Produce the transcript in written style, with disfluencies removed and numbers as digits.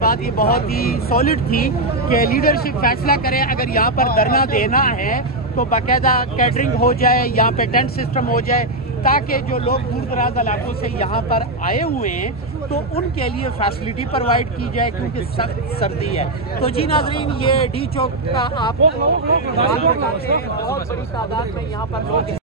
बात ये बहुत ही सॉलिड थी कि लीडरशिप फैसला करे अगर यहाँ पर धरना देना है तो बाकायदा कैटरिंग हो जाए, यहाँ पे टेंट सिस्टम हो जाए, ताकि जो लोग दूर दराज इलाकों से यहाँ पर आए हुए हैं तो उनके लिए फैसिलिटी प्रोवाइड की जाए, क्योंकि सख्त सर्दी है। तो जी नाजरीन, ये डी चौक का आप बहुत बड़ी तादाद में यहाँ पर लोग